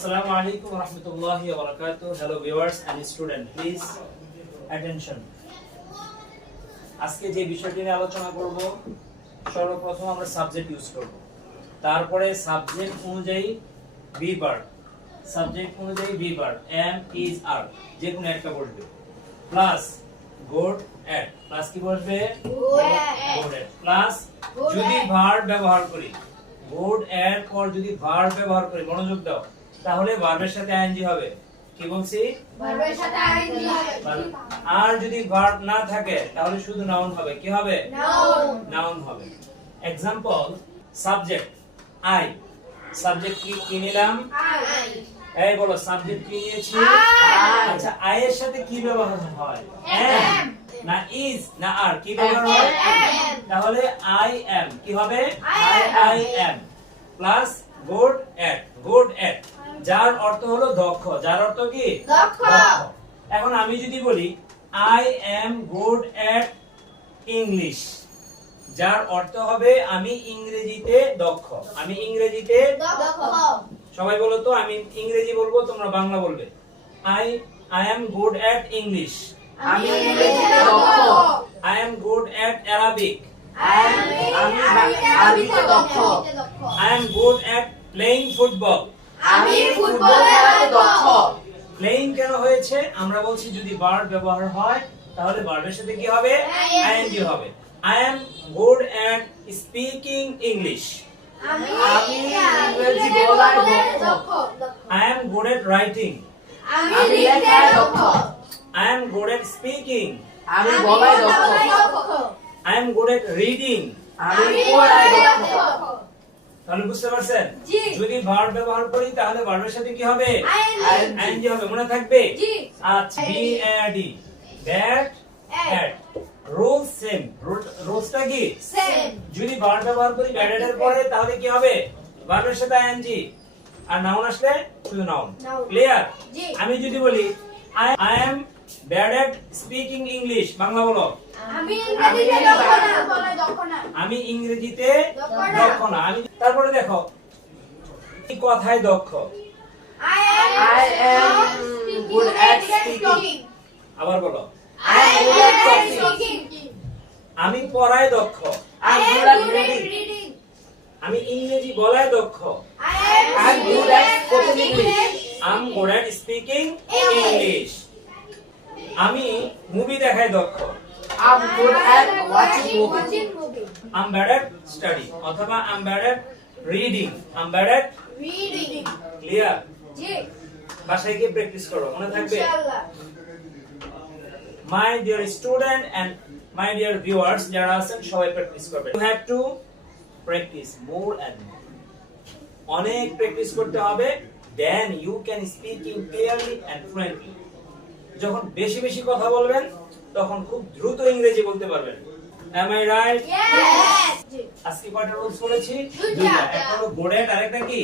Assalamu alaikum wa rahmatullahi wa barakatuh. Hello viewers and students, please attention. আজকে যে বিষয়টি নিয়ে আলোচনা করব সর্বপ্রথম আমরা সাবজেক্ট ইউজ করব। তারপরে সাবজেক্ট অনুযায়ী বি সাবজেক্ট অনুযায়ী বি এম ইজ আর যে কোনো একটা বসবে প্লাস গুড অ্যাট প্লাস কি বসবে গুড প্লাস যদি. ভার্ব ব্যবহার করি। গুড অ্যাট পর যদি ভার্ব ব্যবহার করি মনোযোগ দাও। তাহলে ভার্বের সাথে আইএনজি হবে। কি বলছি? ভার্বের সাথে ing হবে। আর যদি ভার্ব না থাকে তাহলে শুধু নাউন হবে। কি হবে? Noun. নাউন হবে। এক্সাম্পল সাবজেক্ট আই সাবজেক্ট কি কি নিলাম? I. এই বলো সাবজেক্ট কি নিয়েছি. আচ্ছা আই এর সাথে কি ব্যবহার হয়? Am না ইজ না আর কি ব্যবহার হয়? তাহলে আই এম কি হবে? Am. I am plus good at good যার অর্থ হলো দক্ষ। যার অর্থ কি? দক্ষ। এখন আমি যদি বলি I am good at English যার অর্থ হবে আমি ইংরেজিতে দক্ষ। আমি ইংরেজিতে সবাই বলো তো আমি ইংরেজি বলব তোমরা বাংলা বলবে। I I am good at English আমি ইংরেজিতে দক্ষ। I am good at Arabic আমি আরবিতে দক্ষ। I am good at playing football আমি ফুটবলে দক্ষ। প্লেইং কেন হয়েছে? আমরা বলছি যদি ভার্ব ব্যবহার হয় তাহলে ভার্বের সাথে কি হবে? আইএনজি হবে। I am good at speaking English আমি ইংরেজি বলায় দক্ষ। I am good at writing আমি লেখায় দক্ষ। I am good at speaking আমি বলায় দক্ষ। I am good at reading আমি পড়ায় দক্ষ। তাহলে বুঝতে পারছেন? যদি ভার্ব ব্যবহার করি তাহলে ভার্বের সাথে কি হবে? আইএনজি হবে মনে থাকবে? আচ্ছা be the that at rule same রুলসটা কি. যদি ভার্ব ব্যবহার করি ব্যাডেড এর পরে তাহলে কি হবে? ভার্বের সাথে আইএনজি আর নাউন আসলে শুধু নাউন ক্লিয়ার আমি যদি বলি I I am bad at speaking English Bangla বলো আমি ইংরেজিতে দক্ষ না। বলায় দক্ষ না। আমি ইংরেজিতে দক্ষ না। আমি তারপরে দেখো এই কথায় দক্ষ I am I am good at speaking. আবার বলো I am good at speaking. আমি পড়ায় দক্ষ am good at reading. reading. আমি ইংরেজি বলায় দক্ষ I am I'm good at spoken English. Um good at speaking English. English আমি মুভি দেখায় দক্ষ at watching movies. Watching movie. Um bad at study অথবা am bad at reading am bad at Reading. Clear জি। বাসায় গিয়ে practice করো মনে থাকবে ইনশাআল্লাহ। My dear student and my dear viewers যারা আছেন সবাই প্র্যাকটিস করবেন you have to practice more and more অনেক প্র্যাকটিস করতে হবে then you can speaking clearly and fluently যখন বেশি বেশি কথা বলবেন তখন খুব দ্রুত ইংরেজি বলতে পারবেন। Am I right? Yes. আজকে কয়টা রুলস বলেছি দুটো একটা হলো গোডেট আরেকটা কি?